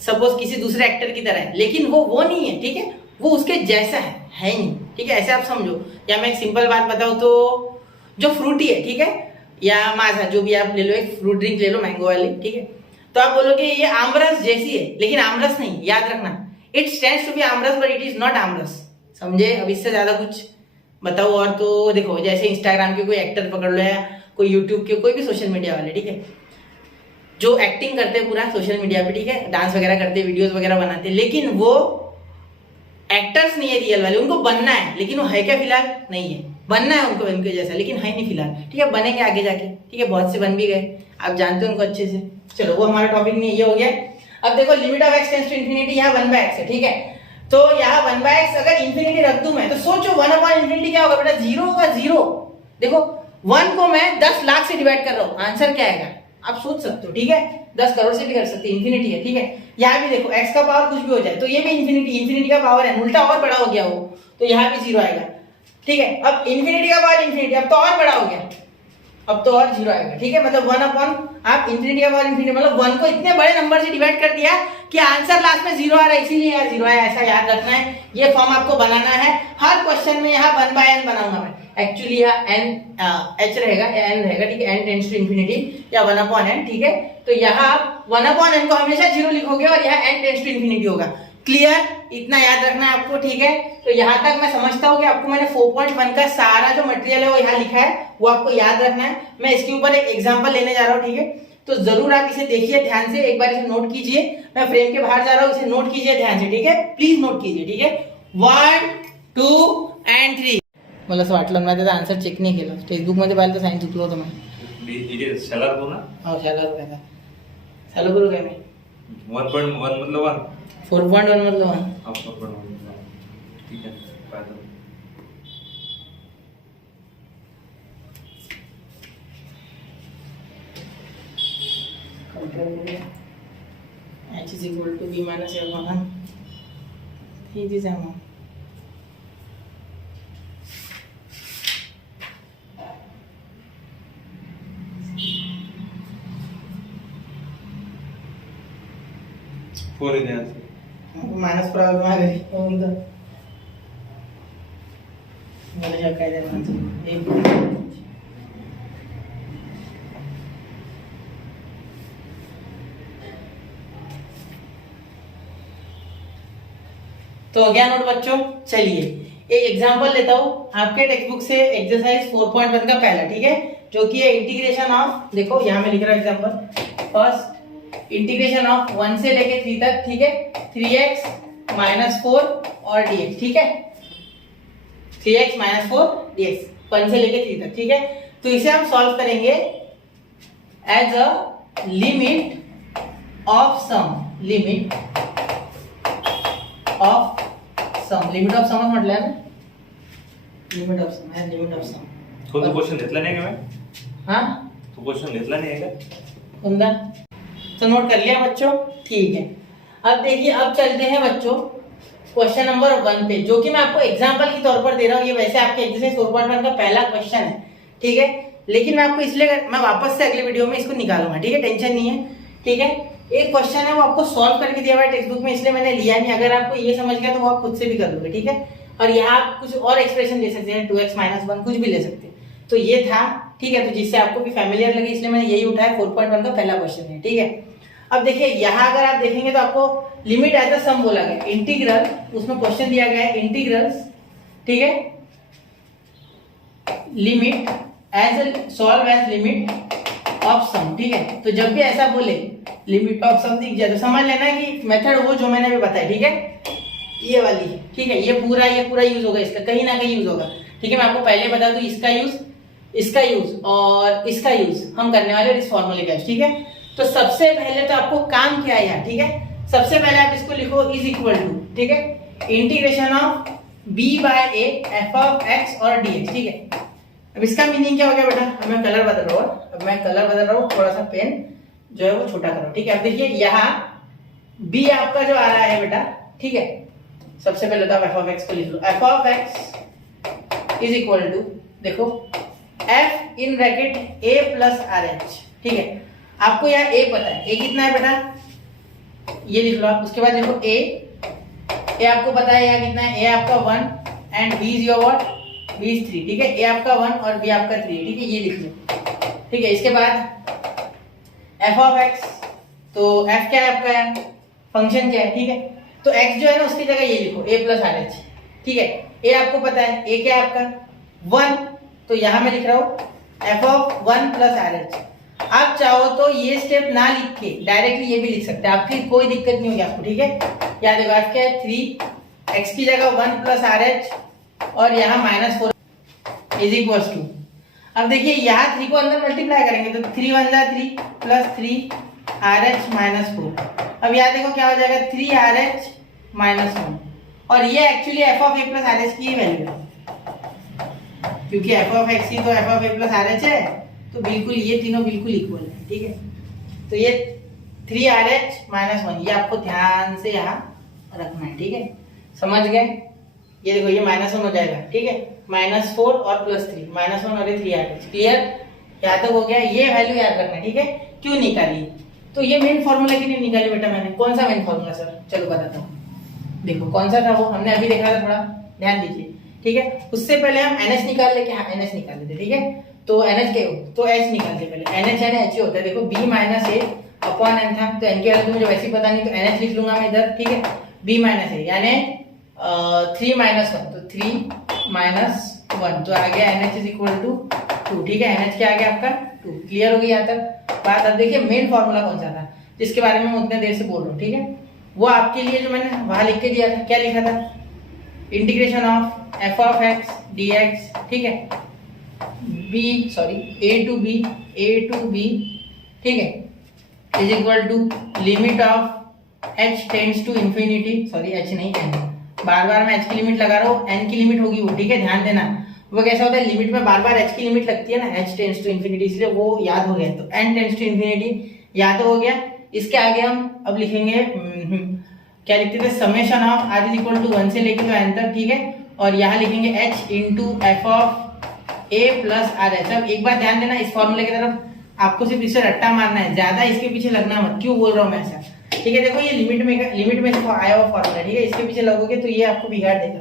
सपोज किसी दूसरे एक्टर की तरह है, लेकिन वो नहीं है, ठीक है, वो उसके जैसा है नहीं, ठीक है, ऐसे आप समझो। या मैं एक सिंपल बात बताऊं तो जो फ्रूटी है, ठीक है, या माजा, जो भी आप ले लो, एक फ्रूट ड्रिंक ले लो मैंगो वाली, ठीक है। तो आप बोलोगे ये आमरस जैसी है, लेकिन आमरस नहीं, याद रखना, इट स्टैंड्स टू बी आमरस बट इट इज नॉट आमरस। समझे? अब इससे ज्यादा कुछ बताओ और तो देखो, जैसे इंस्टाग्राम के कोई एक्टर पकड़ लो या कोई यूट्यूब के कोई भी सोशल मीडिया वाले, ठीक है, जो एक्टिंग करते हैं पूरा सोशल मीडिया पे, ठीक है, डांस वगैरह करते हैं, वीडियोस वगैरह बनाते हैं, लेकिन वो एक्टर्स नहीं है रियल वाले, उनको बनना है, लेकिन वो है क्या फिलहाल? नहीं है। बनना है उनको उनके जैसा, लेकिन है नहीं फिलहाल, ठीक है, बनेंगे आगे जाके, ठीक है, बहुत से बन भी गए, आप जानते हो उनको अच्छे से। चलो वो हमारा टॉपिक नहीं है, ये हो गया। अब देखो limit of x tends to infinity, यहाँ 1/x है, ठीक है, तो यहाँ 1/x अगर इंफिनिटी रख दूं मैं, तो सोचो 1/इंफिनिटी क्या होगा बेटा? 0 होगा, 0। देखो 1 को मैं 10 लाख से डिवाइड कर रहा हूँ, आंसर क्या आएगा आप सोच सकते हो, ठीक है, 10 करोड़ से भी कर सकते हैं, इंफिनिटी है, ठीक है। यहाँ भी देखो x का पावर कुछ भी हो जाए तो ये भी इंफिनिटी, इंफिनिटी का पावर है, उल्टा और बड़ा हो गया वो, तो यहाँ भी 0 आएगा, ठीक है। अब इंफिनिटी का पावर इंफिनिटी, अब तो और बड़ा हो गया, अब तो और 0 आएगा, ठीक है। मतलब 1 अपॉन आप इंफिनिटी का पावर इंफिनिटी, मतलब 1 को इतने बड़े नंबर से डिवाइड कर दिया कि आंसर लास्ट में 0 आ रहा है, इसीलिए यहाँ 0 आया, ऐसा याद रखना है। ये फॉर्म आपको बनाना है हर क्वेश्चन में, यहाँ 1/n बनाऊंगा मैं, एक्चुअली यहाँ n h रहेगा या n रहेगा, ठीक है, n टेंड्स टू इंफिनिटी या 1/n, ठीक है। तो यहाँ आप 1/n को हमेशा 0 लिखोगे और यहाँ n टेंड्स टू इंफिनिटी होगा। क्लियर? इतना याद रखना है आपको, ठीक है। तो यहाँ तक मैं समझता हूँ कि आपको मैंने 4.1 का सारा जो मटेरियल है वो यहाँ लिखा है, वो आपको याद रखना है। मैं इसके ऊपर एक एग्जांपल लेने जा रहा हूँ, ठीक है, तो जरूर आप इसे देखिए ध्यान से, एक बार इसे नोट कीजिए। मैं फ्रेम के बाहर जा रहा हूँ, इसे नोट कीजिए ध्यान से, ठीक है, प्लीज नोट कीजिए, ठीक है। 1, 2 and 3. मला असं वाटलं, मी त्याचा आन्सर चेक नाही केला, फेसबुकमध्ये पाहिलं तर सायन्स चुकलो होतं मी. सॅलर ना? हो सॅलर काय, सॅलर करू काय मी? 1.1 मधलं 1, 4.1 मधलं 1. 4.1, ठीक आहे, पाहतो. h is equal to b minus f1. This is m. Four इथे आन्सर मायनस प्रॉब्लेम आहे घरी, कोणतं मला काय द्यायला एक. तो हो गया नोट बच्चों। चलिए एक एग्जांपल लेता हूं आपके टेक्स्ट बुक से, एक्सरसाइज 4.1 का पहला, ठीक है, जो कि है इंटीग्रेशन ऑफ, देखो यहां मैं लिख रहा हूं एग्जांपल, फर्स्ट इंटीग्रेशन ऑफ 1 से लेके 3 तक, ठीक है, 3x - 4 और dx, ठीक है, 3x - 4 dx 1 से लेके 3 तक, ठीक है। तो इसे हम सॉल्व करेंगे as a limit of sum, limit of sum, limit of sum म्हटलं ना, लिमिट ऑफ सम है, लिमिट ऑफ सम. तो क्वेश्चन घेतला नाही का मैं? हाँ तो क्वेश्चन घेतला नहीं है क्या? कुंदा तो नोट कर लिया बच्चों, ठीक है। अब देखिए, अब चलते हैं बच्चों क्वेश्चन नंबर 1 पे, जो कि मैं आपको एग्जांपल के तौर पर दे रहा हूँ। ये वैसे आपके एक्सरसाइज 4.1 का पहला क्वेश्चन है, ठीक है, लेकिन मैं आपको इसलिए, मैं वापस से अगले वीडियो में इसको निकालूंगा, ठीक है, टेंशन नहीं है, ठीक है। एक क्वेश्चन है वो आपको सॉल्व करके दिया हुआ है टेक्स्ट बुक में, इसलिए मैंने लिया नहीं। अगर आपको ये समझ गया तो वो आप खुद से भी कर लोगे, ठीक है। और यहाँ आप कुछ और एक्सप्रेशन ले सकते हैं, 2x - 1 कुछ भी ले सकते हैं। तो ये था, ठीक है, तो जिससे आपको भी फैमिलियर लगे, इसलिए मैंने यही उठाया, 4.1 का पहला क्वेश्चन है, ठीक है। अब देखिए यहाँ अगर आप देखेंगे तो आपको लिमिट एज अ सम बोला गया, इंटीग्रल, उसमें क्वेश्चन दिया गया है इंटीग्रल्स, ठीक है, limit as solve as limit of sum, ठीक है। तो जब भी ऐसा बोले लिमिट ऑफ सम दिख जाए तो समझ लेना कि मेथड वो जो मैंने अभी बताया, ठीक है, ये वाली, ठीक है, ये पूरा यूज होगा इसका, कहीं ना कहीं यूज होगा, ठीक है। मैं आपको पहले बता दूं इसका यूज और इसका यूज हम करने वाले इस फॉर्मूले का, ठीक है। तो सबसे पहले तो आपको काम क्या है यहाँ, ठीक है, सबसे पहले आप इसको लिखो इज इक्वल टू, ठीक है, integration of b/a f of x और dx, ठीक है। अब इसका मीनिंग क्या हो गया बेटा, अब मैं कलर बदल रहा हूँ, थोड़ा सा पेन जो है वो छोटा करो, ठीक है। अब देखिए यहाँ b आपका जो आ रहा है बेटा, ठीक है, सबसे पहले तो आप f of x को लिख लो, f of x is equal to, देखो f in bracket a plus RH, ठीक है। आपको यहाँ a पता है, a कितना है बेटा, ये लिख लो आप। उसके बाद देखो a आपको पता है यहाँ कितना है, a आपका 1 and b is your what, b is 3, ठीक है, a आपका 1 और b आपका 3, ठीक है, ये लिख लो। ठीक है। इसके बाद एफ ऑफ एक्स, तो एफ क्या है आपका, फंक्शन क्या है, ठीक है। तो एक्स जो है ना उसकी जगह ये लिखो a प्लस आर एच, ठीक है। ए आपको पता है, ए क्या है आपका 1, तो यहां मैं लिख रहा हूं F of 1 plus R H. आप चाहो तो ये स्टेप ना लिख के डायरेक्टली ये भी लिख सकते हैं, आपकी कोई दिक्कत नहीं होगी आपको, ठीक है। याद देखो एफ क्या है 3, एक्स की जगह 1 प्लस आर एच और यहाँ -4 इज इक्वल टू, अब देखिए यहाँ 3 को अंदर मल्टीप्लाई करेंगे तो 3 1 जा 3 प्लस 3 आर एच -4। अब यहाँ देखो क्या हो जाएगा 3 आर एच -1, और ये actually F of A plus R H की वैल्यू है, क्योंकि एफ ऑफ एक्स ही तो F of A plus R H है, तो बिल्कुल ये तीनों बिल्कुल इक्वल है, ठीक है। तो ये 3 आर एच -1 ये आपको ध्यान से यहाँ रखना है, ठीक है। समझ गए, ये देखो ये -1 हो जाएगा, ठीक है। -4 और +3 -1 और 3 आर एच, क्लियर, यहाँ तक हो गया। ये वैल्यू याद रखना, ठीक है। क्यों निकाली, तो ये मेन फॉर्मूला क्यों नहीं निकाली बेटा मैंने, कौन सा मेन फॉर्मूला सर, चलो बताता हूँ। देखो कौन सा था वो, हमने अभी देखा था, थोड़ा ध्यान दीजिए, ठीक है। उससे पहले हम NH निकाल लेके, हाँ NH निकाल लेते, ठीक है। तो NH के तो H निकालते पहले, NH है ना H ही होता है, देखो B माइनस ए अपॉन एन था, तो N की वैल्यू मुझे वैसे ही पता नहीं, तो NH लिख लूंगा मैं इधर, ठीक है। B माइनस ए यानी 3 माइनस 1, तो 3 माइनस 1, तो आ गया NH इज इक्वल टू 2, ठीक है। NH क्या आ गया आपका 2, क्लियर हो गई यहाँ तक बात। अब देखिए मेन फॉर्मूला कौन सा था जिसके बारे में मैं उतने देर से बोल रहा हूँ, ठीक है। वो आपके लिए जो मैंने वहां लिख के दिया था, क्या लिखा था, integration of F of X D X, ठीक है, ए टू बी, ठीक है, is equal to limit of h tends to infinity, sorry h नहीं n, बार बार मैं h की लिमिट लगा रहा हूँ, n की लिमिट होगी वो, ठीक है, ध्यान देना। वो कैसा होता है, लिमिट में बार बार h की लिमिट लगती है ना, h टेंड्स टू इंफिनिटी, इसलिए वो याद हो गया। तो n टेंड्स टू इंफिनिटी याद हो गया। इसके आगे हम अब लिखेंगे क्या लिखते थे, summation of r is equal to 1 से लेके तो n तक, ठीक है। और यहाँ लिखेंगे h into F of a plus R H. अब एक बार ध्यान देना, इस फॉर्मूले की तरफ आपको सिर्फ इससे रट्टा मारना है, ज्यादा इसके पीछे लगना मत। क्यों बोल रहा हूँ मैं ऐसा, ठीक है। देखो ये लिमिट में से आया हुआ फॉर्मूला, ठीक है, इसके पीछे लगोगे तो ये आपको बिगाड़ देगा,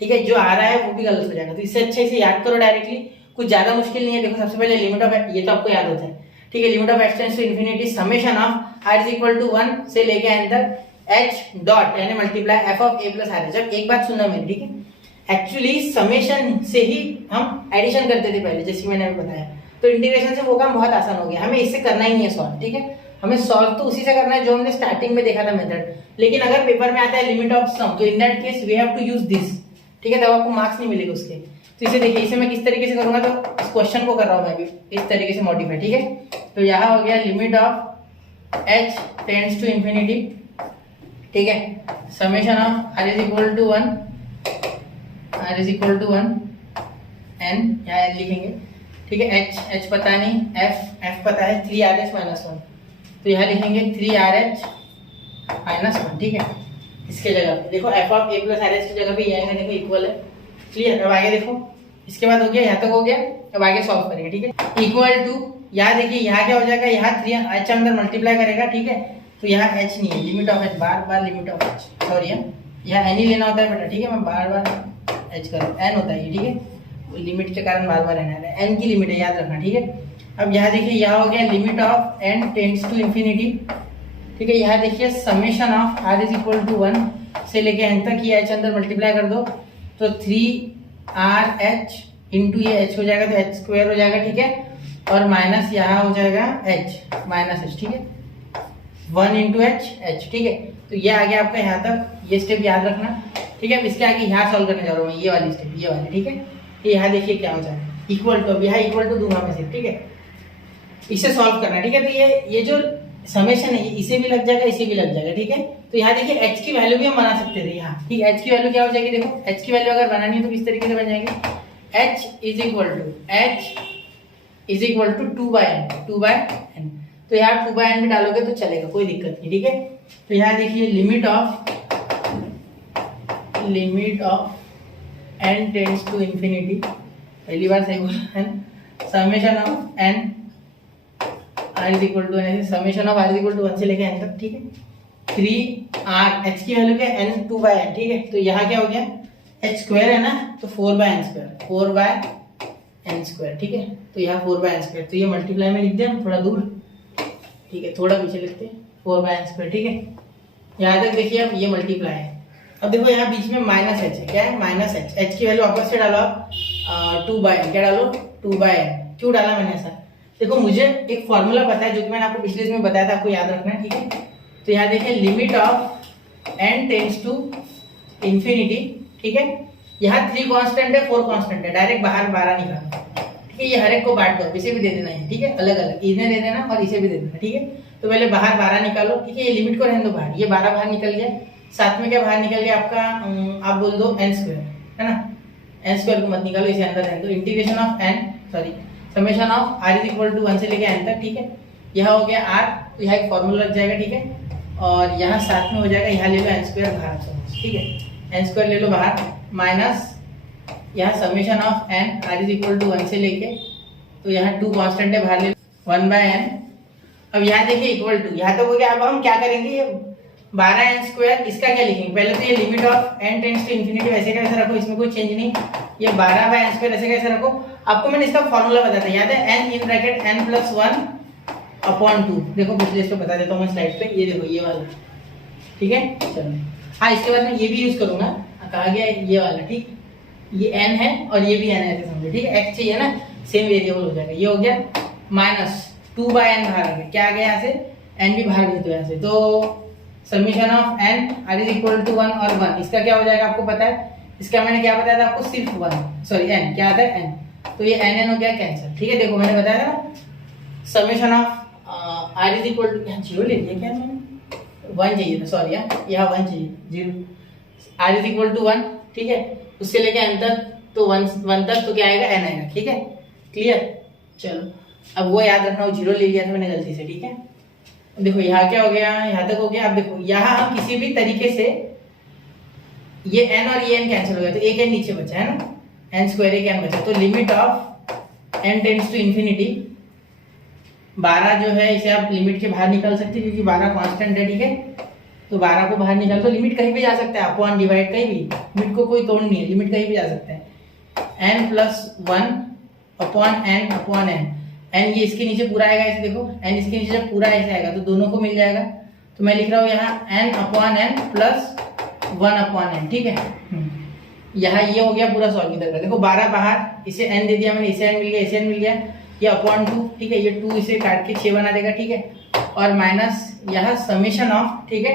ठीक है। जो आ रहा है वो भी गलत हो जाएगा, तो इससे अच्छा इसे याद करो डायरेक्टली, कुछ ज्यादा मुश्किल नहीं है। देखो सबसे पहले लिमिट ऑफ, ये तो आपको याद होता है, ठीक है, limit of x tends to infinity summation of r is equal to 1 से लेके n तक h डॉट यानी multiply f of a plus r। जब एक बात सुनना मेरी, ठीक है, एक्चुअली समेशन से ही हम एडिशन करते थे पहले, जैसे मैंने अभी बताया, तो इंटीग्रेशन से वो काम बहुत आसान हो गया, हमें इससे करना ही नहीं है सॉल्व, ठीक है। हमें सॉल्व तो उसी से करना है जो हमने स्टार्टिंग में देखा था मेथड, लेकिन अगर पेपर में आता है लिमिट ऑफ सम, तो in that case we have to use this, ठीक है, तब आपको मार्क्स नहीं मिलेगा उसके। तो इसे देखिए, इसे मैं किस तरीके से करूंगा, तो इस क्वेश्चन को कर रहा हूं मैं भी इस तरीके से मॉडिफाई, ठीक है। तो यहाँ हो गया limit of h tends to infinity, ठीक है, summation of r is equal to 1 n, यहाँ n लिखेंगे, ठीक है। h पता नहीं, f पता है, 3rh माइनस 1, तो यहाँ लिखेंगे 3rh माइनस 1, ठीक है। इसके जगह पे देखो f of a plus R H की जगह पे ये आएगा, देखो इक्वल है, क्लियर। अब आगे देखो, इसके बाद हो गया, यहाँ तक हो गया, अब आगे सॉल्व करेंगे, ठीक है। इक्वल टू, यहाँ देखिए यहाँ क्या हो जाएगा, यहाँ 3h अंदर मल्टीप्लाई करेगा, ठीक है, तो यहाँ h नहीं है, limit of h, bar bar limit of h, sorry यहाँ n ही लेना होता है बेटा, ठीक है, मैं बार बार h कर n होता है, ठीक है, लिमिट के कारण बार बार n आ रहा है, n की लिमिट है, याद रखना, ठीक है। अब यहाँ देखिए, यहाँ हो गया limit of n tends to infinity, ठीक है। यहाँ देखिए summation of r is equal to 1 से लेके n तक, ये h अंदर मल्टीप्लाई कर दो, तो 3rh इंटू ये h हो जाएगा, तो h स्क्वायर हो जाएगा, ठीक है, और माइनस यहाँ हो जाएगा h माइनस h, ठीक है, 1 इंटू h, ठीक है। तो ये आ गया आपका यहाँ तक, ये स्टेप याद रखना, ठीक है। अब इसके आगे यहाँ सॉल्व करने जा रहा हूँ मैं, ये वाली स्टेप, ये वाली, ठीक है। ये यहाँ देखिए क्या हो जाएगा, इक्वल टू, अब यहाँ इक्वल टू दूंगा मैं सिर्फ, ठीक है, इसे सॉल्व करना है, ठीक है। तो ये जो समेशन है, इसे भी लग जाएगा, इसे भी लग जाएगा, ठीक है। तो यहाँ देखिए h की वैल्यू भी हम बना सकते थे यहाँ, ठीक है। h की वैल्यू क्या हो जाएगी, देखो h की वैल्यू अगर बनानी है तो किस तरीके से बन जाएगी, h is equal to 2/n, तो यहाँ 2/n भी डालोगे तो चलेगा, कोई दिक्कत नहीं, ठीक है। तो यहाँ देखिए limit of n tends to infinity, पहली बार सही बोला है, summation of n r is equal to n, summation of r is equal to 1 से लेके n तक, ठीक है। 3r, h की वैल्यू क्या है, n 2/n, ठीक है। तो यहाँ क्या हो गया, h स्क्वायर है ना, तो 4/n square, 4/n N square, ठीक है। तो यहाँ 4/n², तो ये मल्टीप्लाई में लिख दिया थोड़ा दूर, ठीक है, थोड़ा पीछे लिखते हैं 4/n², ठीक है। यहाँ तक देखिए अब ये मल्टीप्लाई है। अब देखो यहाँ बीच में माइनस एच है, क्या है माइनस एच, एच की वैल्यू वापस से डालो आप 2/n, क्या डालो 2/n। क्यों डाला मैंने ऐसा, देखो मुझे एक फॉर्मूला पता है जो कि मैंने आपको पिछले इसमें बताया था, आपको याद रखना है, ठीक है। तो यहाँ देखिए limit of n tends to infinity, ठीक है। यहाँ 3 कांस्टेंट है, 4 कांस्टेंट है, डायरेक्ट बाहर 12 निकालो, ठीक है। ये हर एक को बांट दो, इसे भी दे देना है, ठीक है, अलग अलग, इन्हें दे देना और इसे भी दे देना, ठीक है। तो पहले बाहर 12 निकालो, ठीक है, ये लिमिट को रहने दो बाहर, ये 12 बाहर निकल गया, साथ में क्या बाहर निकल गया आपका, आप बोल दो n², है ना, n² को मत निकालो, इसे अंदर रहने दो। Integration of summation of r is equal to 1 से लेके n तक, ठीक है। यह हो गया r, तो यहाँ एक फॉर्मूला लग जाएगा, ठीक है। और यहाँ साथ में हो जाएगा, यहाँ ले लो n² बाहर, ठीक है, n² ले लो बाहर, माइनस यहाँ summation of n r is equal to 1 से लेके, तो यहाँ 2 कांस्टेंट है बाहर ले 1/n। अब यहाँ देखिए इक्वल टू, यहाँ तक हो गया। अब हम क्या करेंगे, ये 12n², इसका क्या लिखेंगे, पहले तो ये limit of n tends to infinity वैसे का वैसे रखो, इसमें कोई चेंज नहीं। ये 12/n² ऐसे कैसे रखो, आपको मैंने इसका फॉर्मूला बताया था, याद है, n इन ब्रैकेट n + 1/2। देखो पिछले इसको बता देता हूँ मैं स्लाइड पे, ये देखो ये वाला, ठीक है। चलो हाँ, इसके बाद मैं ये भी यूज करूंगा, कहा गया ये वाला, ठीक, ये n है और ये भी n है, ऐसे समझो, ठीक है। x चाहिए ना, सेम वेरिएबल हो जाएगा। ये हो गया माइनस 2/n बाहर आ गया, क्या आ गया यहाँ से, n भी बाहर भेज दो यहाँ से, तो summation of n r is equal to 1 और 1, इसका क्या हो जाएगा आपको पता है, इसका मैंने क्या बताया था आपको, सिर्फ 1, सॉरी n, क्या आता है n, तो ये n हो गया कैंसिल, ठीक है। देखो मैंने बताया था ना, summation of r is equal to, यहाँ 0 ले लिया क्या मैंने, 1 चाहिए था, सॉरी यहाँ 1 चाहिए, 0, r इज इक्वल टू 1, ठीक है, उससे लेके n तक, तो 1 तक तो क्या आएगा, n आएगा, ठीक है, क्लियर। चलो अब वो याद रखना, वो 0 ले लिया था मैंने गलती से, ठीक है। देखो यहाँ क्या हो गया, यहाँ तक हो गया। अब देखो यहाँ हम किसी भी तरीके से ये n और ये n कैंसिल हो गया, तो एक n नीचे बचा है ना, n² एक n बचा, तो limit of n tends to infinity 12 जो है, इसे आप लिमिट के बाहर निकाल सकते हैं क्योंकि 12 कांस्टेंट है, ठीक है। तो 12 को बाहर निकाल, तो लिमिट कहीं भी जा सकता है, अपॉन डिवाइड कहीं भी, लिमिट को कोई तोड़ नहीं है, लिमिट कहीं भी जा सकता है। n + 1/n/n, n ये इसके नीचे पूरा आएगा, ऐसे देखो n इसके नीचे जब पूरा ऐसे आएगा तो दोनों को मिल जाएगा, तो मैं लिख रहा हूँ यहाँ n/n + 1/n, ठीक है। यहाँ ये हो गया पूरा सॉल्व इधर का, देखो 12 बाहर, इसे n दे दिया मैंने, इसे n मिल गया, इसे n मिल गया, ये /2, ठीक है, ये 2 इसे काट के 6 बना देगा, ठीक है। और माइनस यहाँ समेशन ऑफ, ठीक है,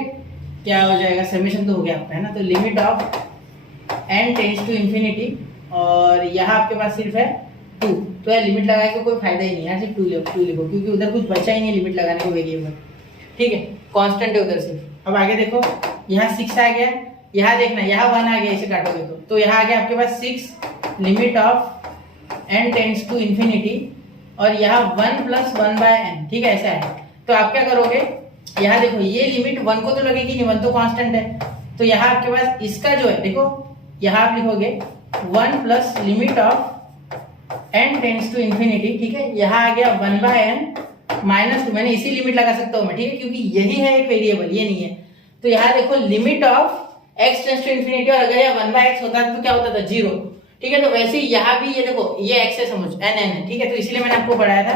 क्या हो जाएगा, समेशन तो हो गया आपका, है ना, तो limit of n tends to infinity, और यहाँ आपके पास सिर्फ है 2, तो यार लिमिट लगाने का कोई फायदा ही नहीं है, सिर्फ 2 लिखो क्योंकि उधर कुछ बचा ही नहीं लिमिट लगाने को वेरिएबल, ठीक है, कांस्टेंट है उधर सिर्फ। अब आगे देखो, यहाँ 6 आ गया, यहाँ देखना, यहाँ 1 आ गया, इसे काटोगे तो यहाँ आ गया आपके पास 6 limit of n tends to infinity, और यहाँ 1 + 1/n, ठीक है, ऐसा है। तो आप क्या करोगे, यहाँ देखो ये लिमिट 1 को तो लगेगी नहीं, 1 तो कांस्टेंट है, तो यहाँ आपके पास इसका जो है, देखो यहाँ आप लिखोगे 1 + limit of n tends to infinity, ठीक है, यहाँ आ गया 1/n -2, मैंने इसी लिमिट लगा सकता हूँ मैं, ठीक है, क्योंकि यही है एक वेरिएबल, ये नहीं है। तो यहाँ देखो limit of x tends to infinity, और अगर यह 1/x होता तो क्या होता था, 0, ठीक है। तो वैसे ही यहाँ भी ये देखो, ये x है, समझ n है, ठीक है, तो इसीलिए मैंने आपको पढ़ाया था।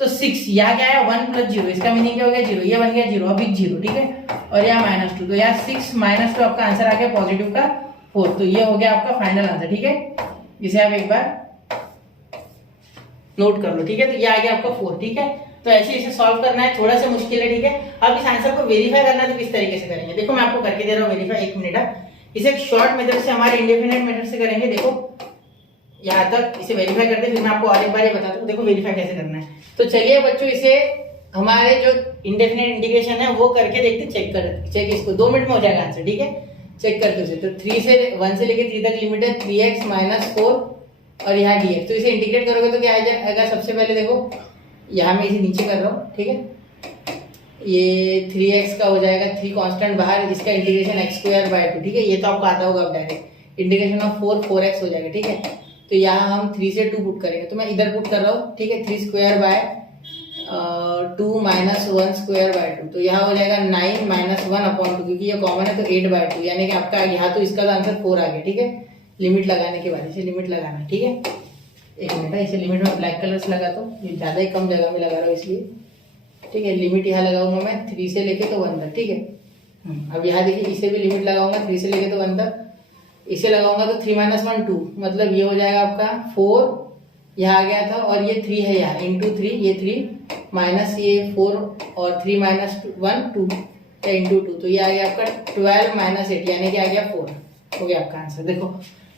तो 6, यहाँ क्या है 1 + 0, इसका मीनिंग क्या हो गया 0, ये बन गया 0, अभी 0, ठीक है, और यहाँ -2, तो यहाँ 6 - 2 आपका आंसर आ गया पॉजिटिव का 4, तो ये हो गया आपका फाइनल आंसर, ठीक है। इसे आप एक बार नोट कर लो, ठीक है, तो ये आ गया आपका 4, ठीक है। तो ऐसे इसे सॉल्व करना है, थोड़ा सा मुश्किल है, ठीक है। अब इस आंसर को वेरीफाई करना है तो किस तरीके से करेंगे, देखो मैं आपको करके दे रहा हूँ वेरीफाई, 1 मिनट है। इसे एक शॉर्ट मेथड से, हमारे इंडेफिनेट मेथड से करेंगे। देखो यहाँ तक इसे वेरीफाई करते हैं, फिर मैं आपको और एक बार ये बताता हूँ, देखो वेरीफाई कैसे करना है। तो चलिए बच्चों, इसे हमारे जो इंडेफिनेट इंटीग्रेशन है वो करके देखते, चेक इसको 2 मिनट में हो जाएगा आंसर, ठीक है। चेक करते उसे, तो 1 से लेके 3 तक लिमिट है, 3x - 4 और यहाँ dx, तो इसे इंटीग्रेट करोगे तो क्या आ जाएगा, सबसे पहले देखो यहाँ मैं इसे नीचे कर रहा हूँ, ठीक है, ये 3x का हो जाएगा, 3 कांस्टेंट बाहर, इसका इंटीग्रेशन x²/2, ठीक है, ये तो आपको आता होगा अब डायरेक्ट, इंटीग्रेशन ऑफ 4x हो जाएगा, ठीक है। तो यहाँ हम 3 से 2 पुट करेंगे, तो मैं इधर पुट कर रहा हूँ, ठीक है, 3² 2 - 1² 2, तो यहाँ हो जाएगा 9 - 1/2, क्योंकि ये कॉमन है तो 8/2, यानी कि आपका यहाँ तो इसका आंसर 4 आ गया, ठीक है। लिमिट लगाने के बाद इसे लिमिट लगाना, ठीक है। एक मिनट है, इसे लिमिट में ब्लैक कलर से लगाता हूँ, ये ज़्यादा ही कम जगह में लगा रहा हूँ इसलिए, ठीक है। लिमिट यहाँ लगाऊंगा मैं 3 से लेके तो 1 तक, ठीक है। अब यहाँ देखिए इसे भी लिमिट लगाऊंगा 3 से लेके तो 1 तक, इसे लगाऊंगा तो 3 - 1 2, मतलब ये हो जाएगा आपका 4 यहाँ आ गया था, और ये 3 है यहाँ इंटू 3, ये 3 माइनस ये 4 और 3 - 1 2 या इंटू 2, तो ये आ गया आपका 12 - 8 यानी कि आ गया 4, हो गया आपका आंसर। देखो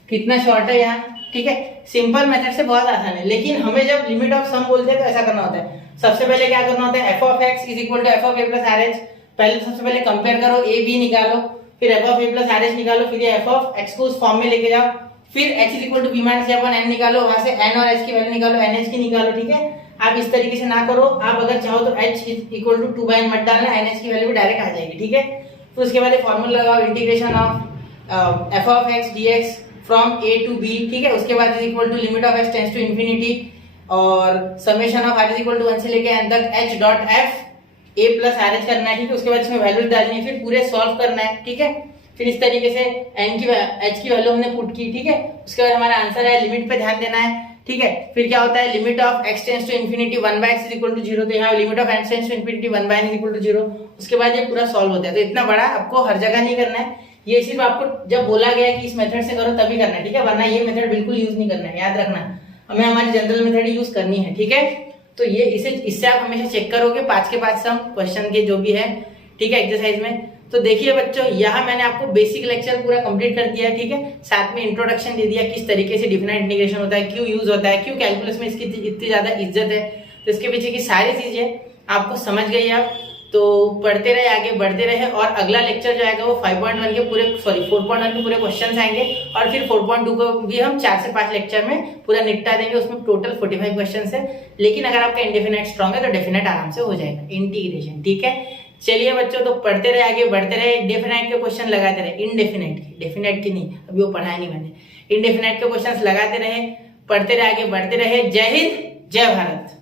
कितना शॉर्ट है यहाँ, ठीक है। सिंपल मेथड से बहुत आसान है, लेकिन हमें जब लिमिट ऑफ सम बोलते हैं तो ऐसा करना होता है। सबसे पहले क्या करना होता है, f of x is equal to f of a plus are h. पहले सबसे पहले कंपेयर करो, a b निकालो, फिर f of a plus R H निकालो, फिर ये f of x को उस फॉर्म में लेके जाओ, फिर h is equal to b minus a upon n निकालो, वहां से n और h की वैल्यू निकालो, nh की निकालो, ठीक है। आप इस तरीके से ना करो, आप अगर चाहो तो h is equal to 2/n मत डालना, nh की वैल्यू भी डायरेक्ट आ जाएगी, ठीक है। फिर उसके बाद ये फार्मूला लगाओ, integration of f of x dx from a to b, ठीक है। उसके बाद is equal to limit of x tends to infinity और summation of r is equal to 1 से लेके n तक h dot f a plus are H करना है, ठीक है। उसके बाद इसमें वैल्यूज डालनी है, फिर पूरे सॉल्व करना है, ठीक है। फिर इस तरीके से h की वैल्यू हमने पुट की, ठीक है। उसके बाद हमारा आंसर है, लिमिट पे ध्यान देना है, ठीक है। फिर क्या होता है, limit of x tends to infinity 1/x is equal to 0, तो यहाँ limit of x tends to infinity 1/n is equal to 0। उसके बाद ये पूरा सॉल्व होता है। तो इतना बड़ा आपको हर जगह नहीं करना है, ये सिर्फ आपको जब बोला गया है कि इस मेथड से करो तभी करना है, ठीक है। वरना ये मेथड बिल्कुल यूज नहीं करना है, याद रखना। हमें हमारी जनरल मेथड यूज करनी है, ठीक है। तो ये इससे आप हमेशा चेक करोगे 5 के 5 सम क्वेश्चन के जो भी है, ठीक है, एक्सरसाइज में। तो देखिए बच्चों, यहाँ मैंने आपको बेसिक लेक्चर पूरा कंप्लीट कर दिया है, ठीक है। साथ में इंट्रोडक्शन दे दिया, किस तरीके से डिफिनाइट इंटीग्रेशन होता है, क्यों यूज होता है, क्यों कैलकुलस में इसकी इतनी ज्यादा इज्जत है, तो इसके पीछे की सारी चीजें आपको समझ गई आप। तो पढ़ते रहे, आगे बढ़ते रहे, और अगला लेक्चर जो आएगा वो 5.1 के पूरे 4.1 के पूरे क्वेश्चंस आएंगे, और फिर 4.2 को भी हम 4 से 5 लेक्चर में पूरा निपटा देंगे। उसमें टोटल 45 क्वेश्चंस है, लेकिन अगर आपका इंडेफिनाइट स्ट्रॉन्ग है तो डेफिनेट आराम से हो जाएगा इंटीग्रेशन, ठीक है। चलिए बच्चों, तो पढ़ते रहे, आगे बढ़ते रहे, डेफिनेट के क्वेश्चन लगाते रहे, इनडेफिनेट के, डेफिनेट के नहीं, अभी वो पढ़ाया नहीं मैंने। इनडेफिनेट के क्वेश्चन लगाते रहे, पढ़ते रहे, आगे बढ़ते रहे। जय हिंद, जय भारत।